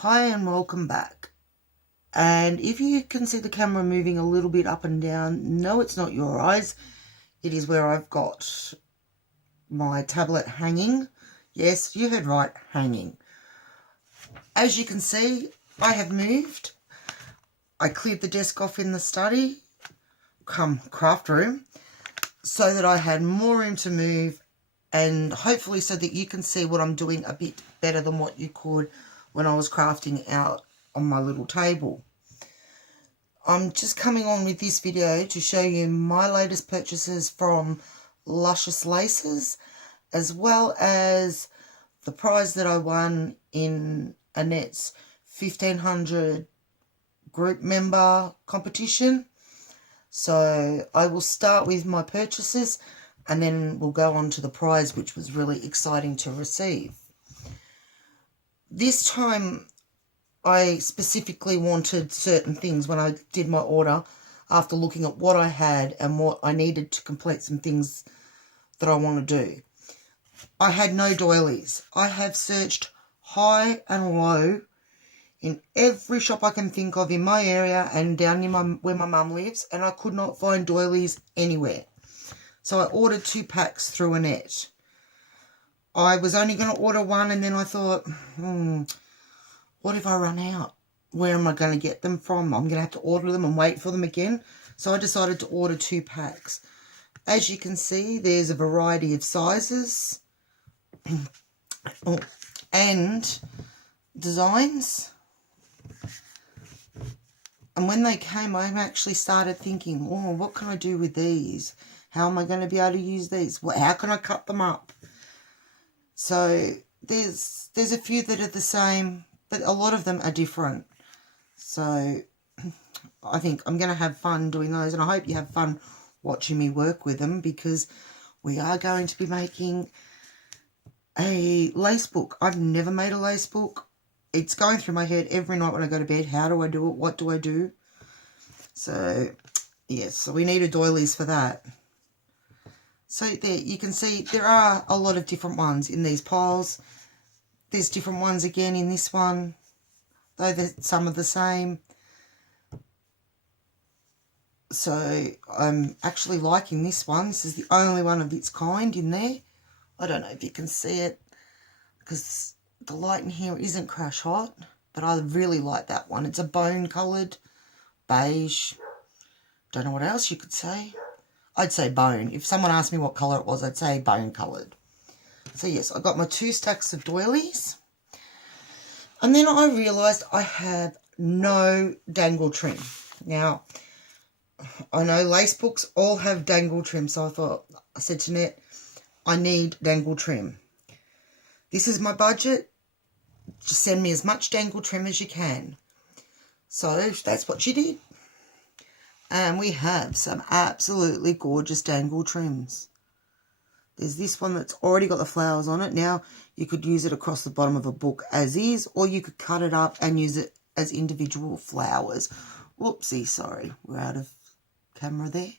Hi and welcome back. And if you can see the camera moving a little bit up and down, no, it's not your eyes. It is where I've got my tablet hanging. Yes, you heard right, hanging. As you can see, I have moved. I cleared the desk off in the study, craft room, so that I had more room to move, and hopefully so that you can see what I'm doing a bit better than what you could when I was crafting out on my little table. I'm just coming on with this video to show you my latest purchases from Luscious Laces, as well as the prize that I won in Annette's 1500 group member competition. So I will start with my purchases and then we'll go on to the prize, which was really exciting to receive. This time I specifically wanted certain things when I did my order after looking at what I had and what I needed to complete some things that I want to do. I had no doilies. I have searched high and low in every shop I can think of in my area and down near where my mum lives, and I could not find doilies anywhere. So I ordered 2 packs through Annette. I was only going to order one, and then I thought, what if I run out? Where am I going to get them from? I'm going to have to order them and wait for them again. So I decided to order 2 packs. As you can see, there's a variety of sizes and designs. And when they came, I actually started thinking, oh, what can I do with these? How am I going to be able to use these? How can I cut them up? So there's a few that are the same, but a lot of them are different. So I think I'm going to have fun doing those, and I hope you have fun watching me work with them, because we are going to be making a lace book. I've never made a lace book. It's going through my head every night when I go to bed. How do I do it? What do I do? So yes, so we needed doilies for that. So there you can see there are a lot of different ones in these piles. There's different ones again in this one, though some are the same. So I'm actually liking this one. This is the only one of its kind in there. I don't know if you can see it because the light in here isn't crash hot, but I really like that one. It's a bone coloured beige. Don't know what else you could say. I'd say bone. If someone asked me what colour it was, I'd say bone coloured. So yes, I got my 2 stacks of doilies. And then I realised I have no dangle trim. Now, I know lace books all have dangle trim, so I said to Net, I need dangle trim. This is my budget. Just send me as much dangle trim as you can. So that's what she did. And we have some absolutely gorgeous dangle trims. There's this one that's already got the flowers on it. Now, you could use it across the bottom of a book as is, or you could cut it up and use it as individual flowers. Whoopsie, sorry, we're out of camera there.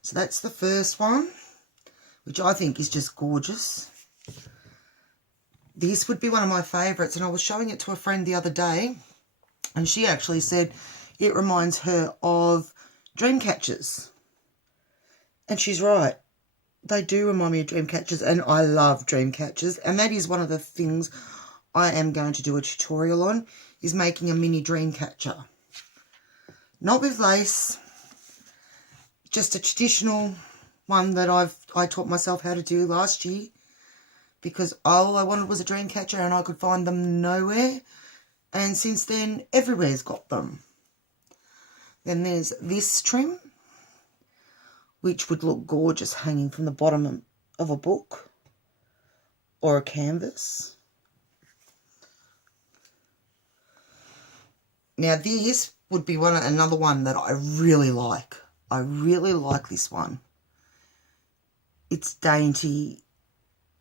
So that's the first one, which I think is just gorgeous. This would be one of my favourites, and I was showing it to a friend the other day, and she actually said it reminds her of dream catchers. And she's right. They do remind me of dream catchers, and I love dream catchers, and that is one of the things I am going to do a tutorial on, is making a mini dream catcher. Not with lace, just a traditional one that I taught myself how to do last year, because all I wanted was a dream catcher and I could find them nowhere, and since then everywhere's got them. Then there's this trim, which would look gorgeous hanging from the bottom of a book or a canvas. Now this would be another one that I really like. I really like this one. It's dainty.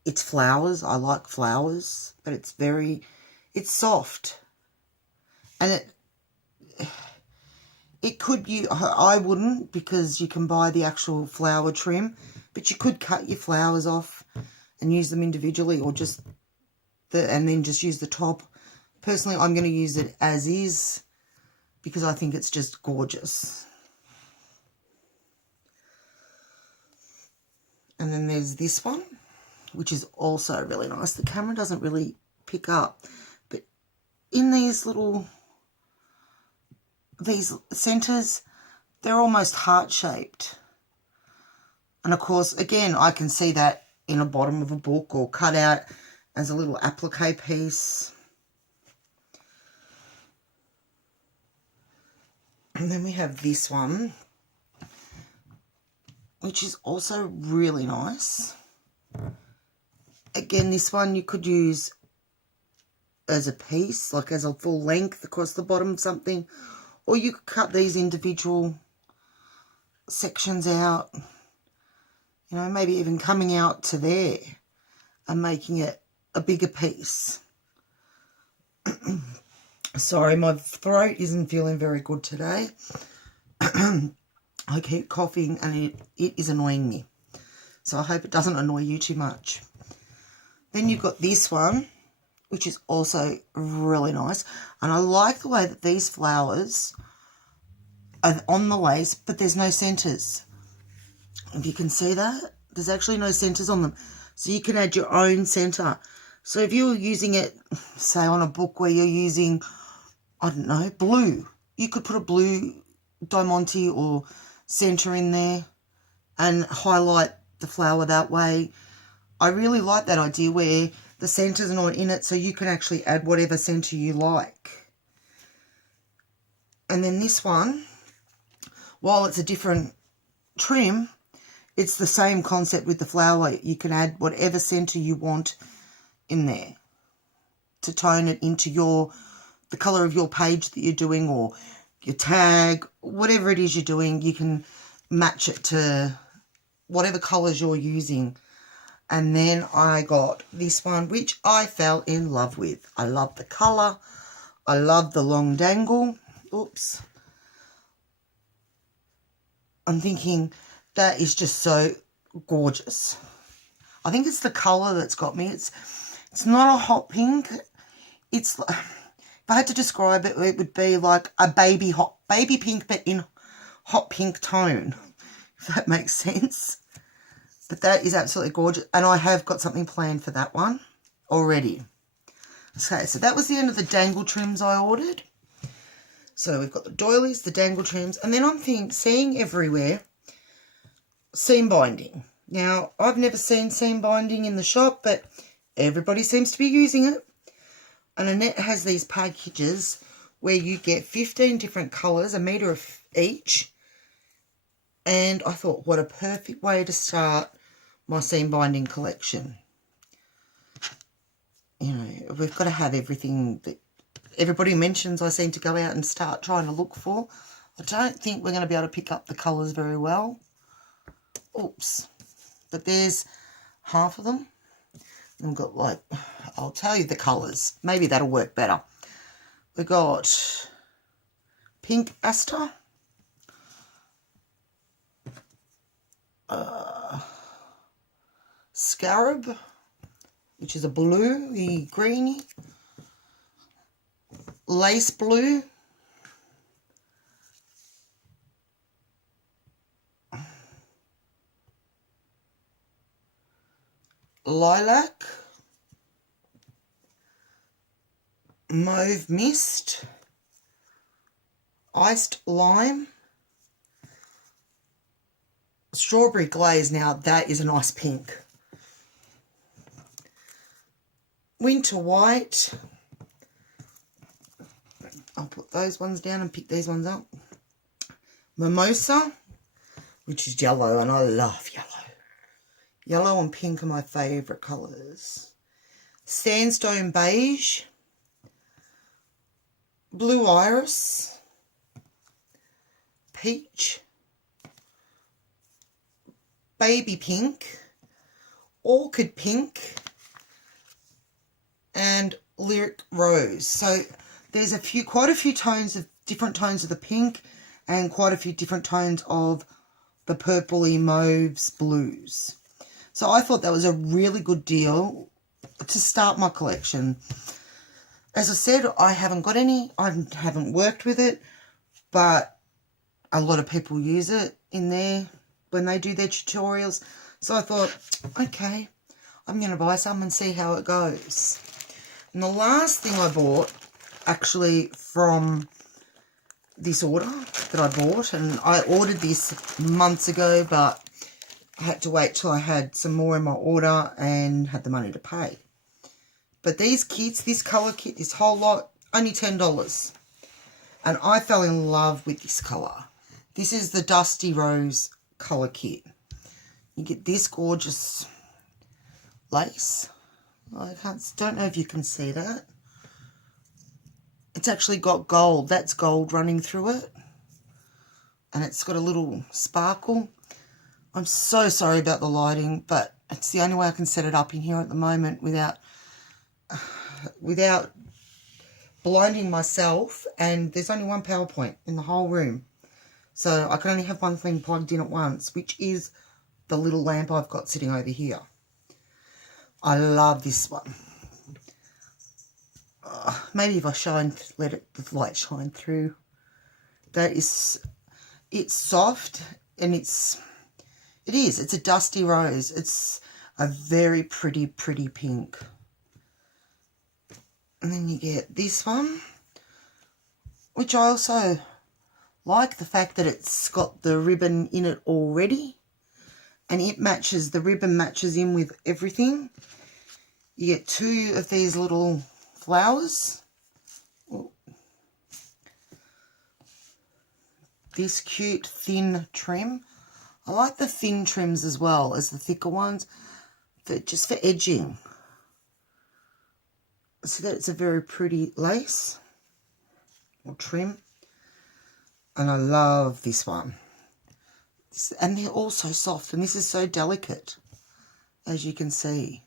It's flowers. I like flowers, but it's soft. And it could be, I wouldn't, because you can buy the actual flower trim, but you could cut your flowers off and use them individually, or and then just use the top Personally, I'm going to use it as is because I think it's just gorgeous. And then there's this one, which is also really nice. The camera doesn't really pick up, but in these centers, they're almost heart-shaped. And of course, again, I can see that in the bottom of a book or cut out as a little applique piece. And then we have this one, which is also really nice. Again, this one you could use as a piece, like as a full length across the bottom of something, or you could cut these individual sections out, you know, maybe even coming out to there and making it a bigger piece. Sorry, my throat isn't feeling very good today. I keep coughing and it is annoying me. So I hope it doesn't annoy you too much. Then you've got this one, which is also really nice. And I like the way that these flowers are on the lace, but there's no centres. If you can see that, there's actually no centres on them. So you can add your own centre. So if you're using it, say on a book where you're using, I don't know, blue, you could put a blue diamante or centre in there and highlight the flower that way. I really like that idea where the centre's not in it, so you can actually add whatever centre you like. And then this one, while it's a different trim, it's the same concept with the flower. You can add whatever centre you want in there to tone it into the colour of your page that you're doing, or your tag, whatever it is you're doing. You can match it to whatever colours you're using. And then I got this one, which I fell in love with. I love the colour. I love the long dangle. Oops. I'm thinking that is just so gorgeous. I think it's the colour that's got me. It's not a hot pink. It's, if I had to describe it, it would be like a baby pink, but in hot pink tone, if that makes sense. But that is absolutely gorgeous. And I have got something planned for that one already. Okay, so that was the end of the dangle trims I ordered. So we've got the doilies, the dangle trims, and then I'm seeing everywhere seam binding. Now, I've never seen seam binding in the shop, but everybody seems to be using it. And Annette has these packages where you get 15 different colours, a metre of each. And I thought, what a perfect way to start my seam binding collection. You know, we've got to have everything that everybody mentions. I seem to go out and start trying to look for. I don't think we're going to be able to pick up the colours very well. Oops. But there's half of them. We've got, like, I'll tell you the colours. Maybe that'll work better. We've got pink aster. Scarab, which is a blue, the greeny. Lace blue. Lilac. Mauve mist. Iced lime. Strawberry glaze. Now that is a nice pink. Winter white. I'll put those ones down and pick these ones up. Mimosa, which is yellow, and I love yellow. Yellow and pink are my favourite colours. Sandstone beige. Blue iris. Peach. Baby pink. Orchid pink. And lyric rose. So there's quite a few different tones of the pink, and quite a few different tones of the purpley mauves, blues. So I thought that was a really good deal to start my collection. as I said, I haven't got any. I haven't worked with it, but a lot of people use it in there when they do their tutorials. So I thought, okay, I'm going to buy some and see how it goes. And the last thing I bought, actually from this order that I bought, and I ordered this months ago, but I had to wait till I had some more in my order and had the money to pay. But these kits, this colour kit, this whole lot, only $10. And I fell in love with this colour. This is the Dusty Rose colour kit. You get this gorgeous lace. I don't know if you can see that. It's actually got gold. That's gold running through it. And it's got a little sparkle. I'm so sorry about the lighting, but it's the only way I can set it up in here at the moment without blinding myself. And there's only one power point in the whole room. So I can only have one thing plugged in at once, which is the little lamp I've got sitting over here. I love this one. Maybe if I let the light shine through. It's soft, and it's a dusty rose. It's a very pretty pink. And then you get this one, which I also like the fact that it's got the ribbon in it already, and the ribbon matches in with everything. You get two of these little flowers. This cute thin trim. I like the thin trims as well as the thicker ones, just for edging. So that's a very pretty lace or trim. And I love this one. And they're all so soft, and this is so delicate, as you can see.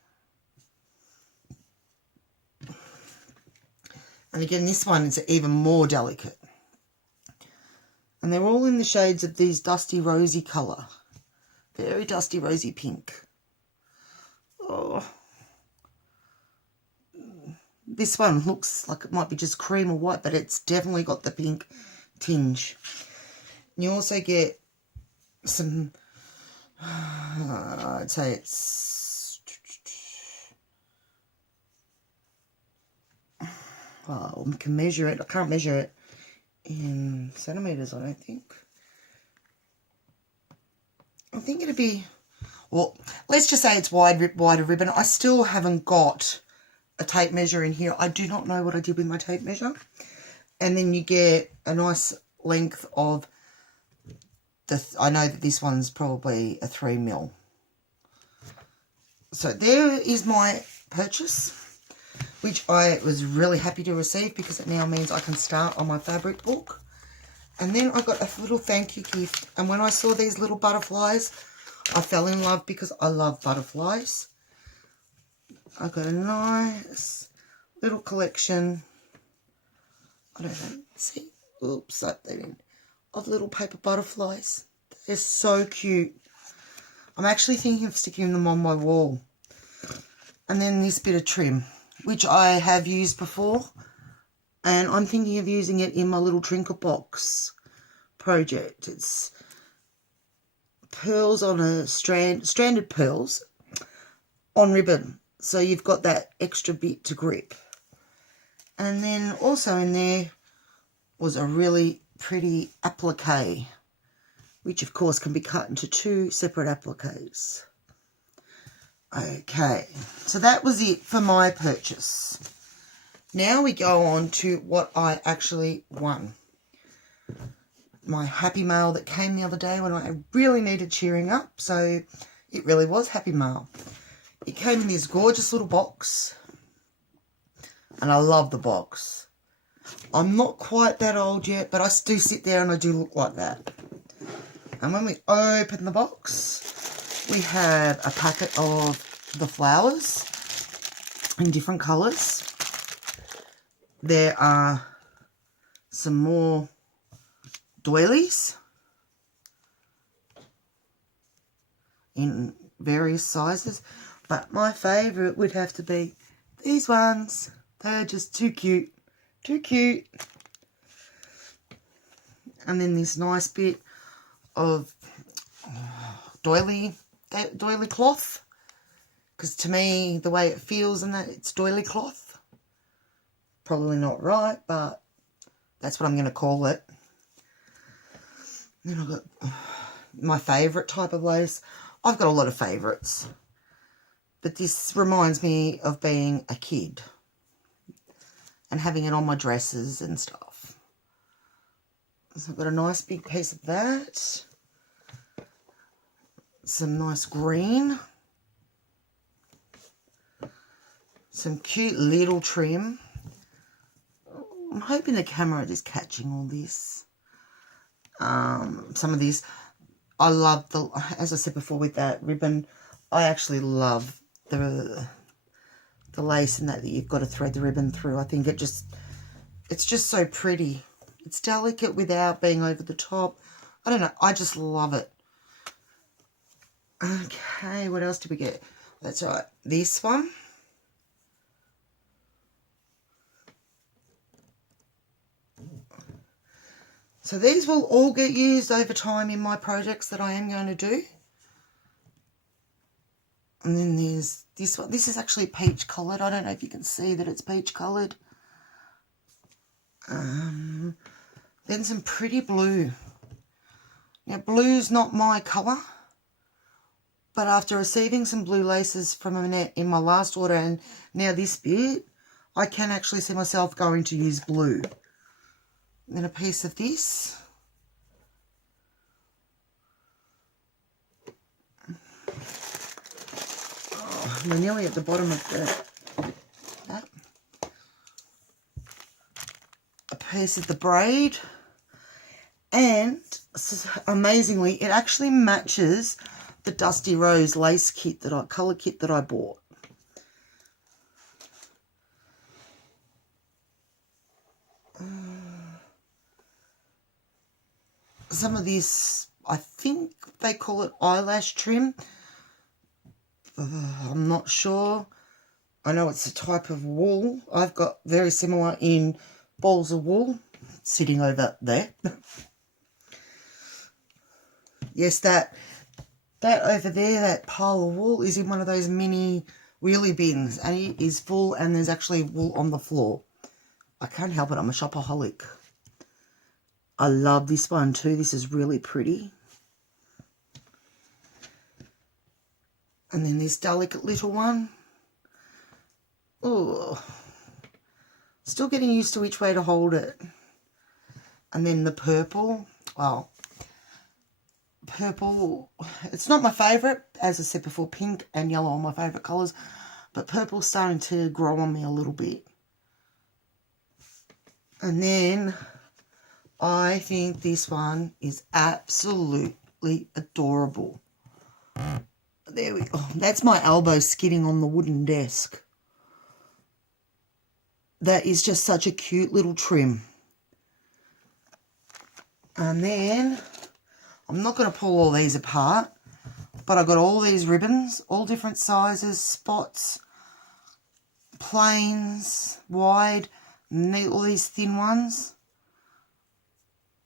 And again, this one is even more delicate. And they're all in the shades of these dusty rosy colour. Very dusty rosy pink. Oh. This one looks like it might be just cream or white, but it's definitely got the pink tinge. You also get some, I'd say it's, well, we can measure it. I can't measure it in centimetres, I don't think. I think it'd be, well, let's just say it's wider ribbon. I still haven't got a tape measure in here. I do not know what I did with my tape measure. And then you get a nice length of I know that this one's probably a 3mm. So there is my purchase, which I was really happy to receive because it now means I can start on my fabric book. And then I got a little thank you gift. And when I saw these little butterflies, I fell in love because I love butterflies. I got a nice little collection. I don't know, see, oops, that in, of little paper butterflies. They're so cute. I'm actually thinking of sticking them on my wall. And then this bit of trim, which I have used before, and I'm thinking of using it in my little trinket box project. It's pearls on a stranded pearls on ribbon, so you've got that extra bit to grip. And then also in there was a really pretty applique, which of course can be cut into two separate appliques. Okay, so that was it for my purchase. Now we go on to what I actually won. My Happy Mail that came the other day when I really needed cheering up, so it really was Happy Mail. It came in this gorgeous little box, and I love the box. I'm not quite that old yet, but I do sit there and I do look like that. And when we open the box, we have a packet of the flowers in different colours. There are some more doilies in various sizes, but my favourite would have to be these ones. They're just too cute. Too cute. And then this nice bit of doily cloth. Because to me, the way it feels and that, it's doily cloth. Probably not right, but that's what I'm going to call it. Then I've got my favourite type of lace. I've got a lot of favourites. But this reminds me of being a kid. And having it on my dresses and stuff. So I've got a nice big piece of that. Some nice green. Some cute little trim. I'm hoping the camera is catching all this. Some of this. I love as I said before with that ribbon, I actually love the lace and that you've got to thread the ribbon through. I think it's just so pretty. It's delicate without being over the top. I don't know. I just love it. Okay, what else did we get? That's right. This one. So these will all get used over time in my projects that I am going to do. And then there's this one. This is actually peach coloured. I don't know if you can see that it's peach coloured. Then some pretty blue. Now, blue's not my colour. But after receiving some blue laces from Annette in my last order and now this bit, I can actually see myself going to use blue. Then a piece of this. Oh, we're nearly at the bottom of that. A piece of the braid. And amazingly, it actually matches the Dusty Rose lace kit colour kit that I bought. Some of this, I think they call it eyelash trim. I'm not sure. I know it's a type of wool. I've got very similar in balls of wool sitting over there. Yes, that over there, that pile of wool is in one of those mini wheelie bins, and it is full and there's actually wool on the floor. I can't help it. I'm a shopaholic. I love this one too. This is really pretty. And then this delicate little one. Oh, still getting used to which way to hold it. And then the purple. Well, purple, it's not my favourite. As I said before, pink and yellow are my favourite colours. But purple's starting to grow on me a little bit. And then I think this one is absolutely adorable. There we go. That's my elbow skidding on the wooden desk. That is just such a cute little trim. And then, I'm not going to pull all these apart, but I've got all these ribbons, all different sizes, spots, plains, wide, all these thin ones.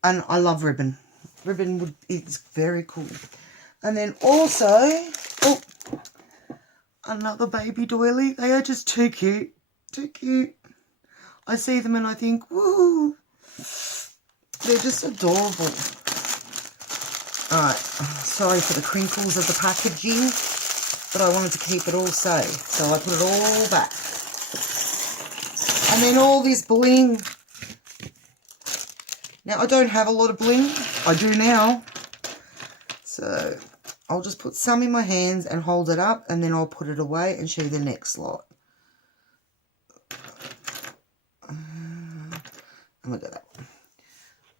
And I love ribbon. Ribbon is very cool. And then also, oh, another baby doily. They are just too cute. Too cute. I see them and I think, woo. They're just adorable. Alright, sorry for the crinkles of the packaging, but I wanted to keep it all safe. So I put it all back. And then all this bling. Now, I don't have a lot of bling. I do now. So I'll just put some in my hands and hold it up, and then I'll put it away and show you the next lot. And look at that.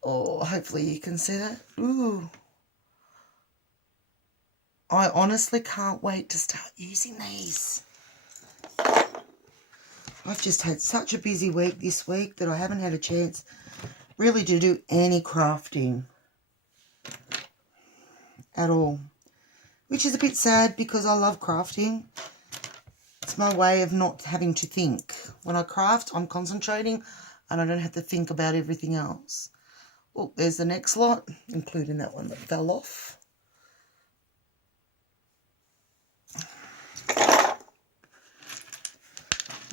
Oh, hopefully you can see that. Ooh. I honestly can't wait to start using these. I've just had such a busy week this week that I haven't had a chance really to do any crafting at all, which is a bit sad because I love crafting, It's my way of not having to think. When I craft, I'm concentrating and I don't have to think about everything else. Oh, there's the next lot, including that one that fell off.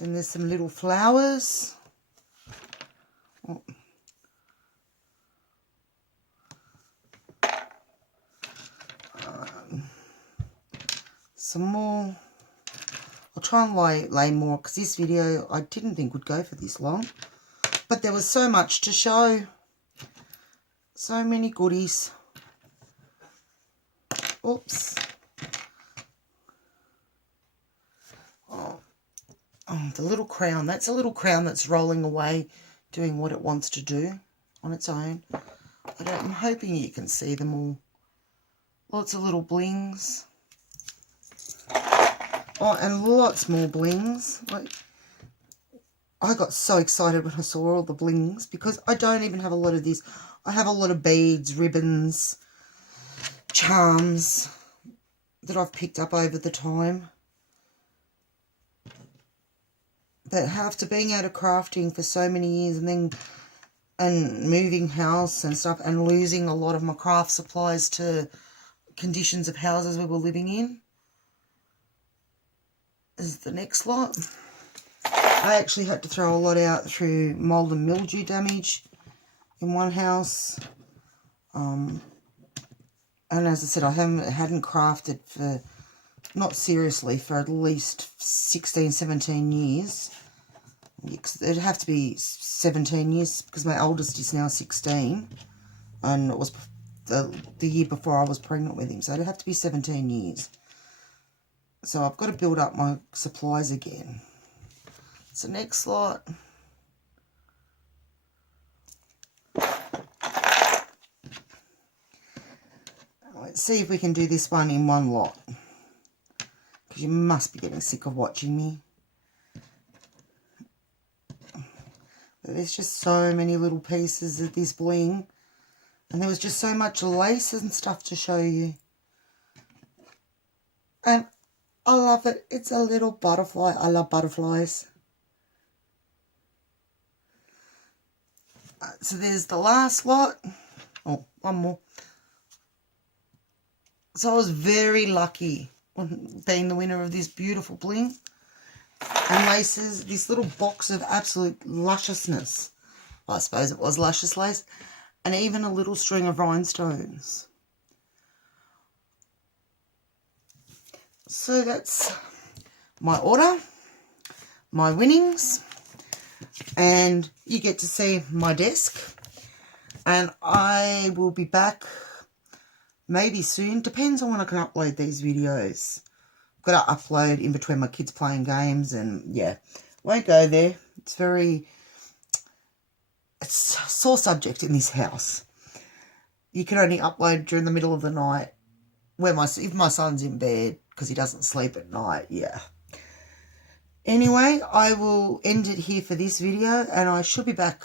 And there's some little flowers. Oh. Some more. I'll try and lay more because this video I didn't think would go for this long. But there was so much to show. So many goodies. Oops. Oh, the little crown. That's a little crown that's rolling away, doing what it wants to do on its own. I'm hoping you can see them all. Lots of little blings. Oh, and lots more blings. Like, I got so excited when I saw all the blings because I don't even have a lot of this. I have a lot of beads, ribbons, charms that I've picked up over the time. But after being out of crafting for so many years and moving house and stuff and losing a lot of my craft supplies to conditions of houses we were living in, is the next lot. I actually had to throw a lot out through mold and mildew damage in one house. And as I said, I hadn't crafted for, not seriously, for at least 16, 17 years. It'd have to be 17 years because my oldest is now 16. And it was the year before I was pregnant with him. So it'd have to be 17 years. So I've got to build up my supplies again. So next lot. Let's see if we can do this one in one lot. Because you must be getting sick of watching me. But there's just so many little pieces of this bling. And there was just so much lace and stuff to show you. And I love it. It's a little butterfly. I love butterflies. So there's the last lot. Oh, one more. So I was very lucky being the winner of this beautiful bling. And laces, this little box of absolute lusciousness. Well, I suppose it was luscious lace. And even a little string of rhinestones. So that's my order, my winnings, and you get to see my desk. And I will be back maybe soon. Depends on when I can upload these videos. I've got to upload in between my kids playing games and yeah, won't go there. It's a sore subject in this house. You can only upload during the middle of the night if my son's in bed because he doesn't sleep at night. Yeah. Anyway, I will end it here for this video and I should be back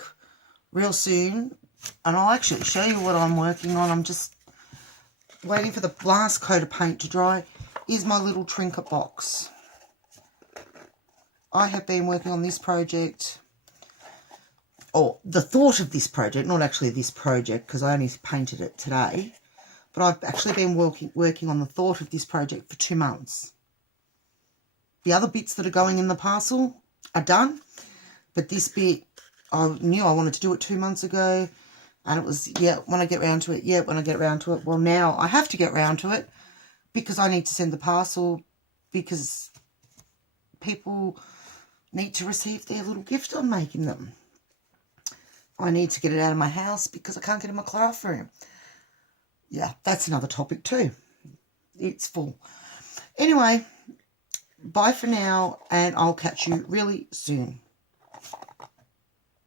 real soon and I'll actually show you what I'm working on. I'm just waiting for the last coat of paint to dry. Is my little trinket box. I have been working on this project, or the thought of this project, not actually this project because I only painted it today, but I've actually been working on the thought of this project for 2 months. The other bits that are going in the parcel are done, but this bit, I knew I wanted to do it 2 months ago, and it was, yeah, when I get round to it, yeah, when I get round to it. Well, now I have to get round to it because I need to send the parcel because people need to receive their little gift I'm making them. I need to get it out of my house because I can't get in my craft room. Yeah, that's another topic too. It's full. Anyway, bye for now and I'll catch you really soon.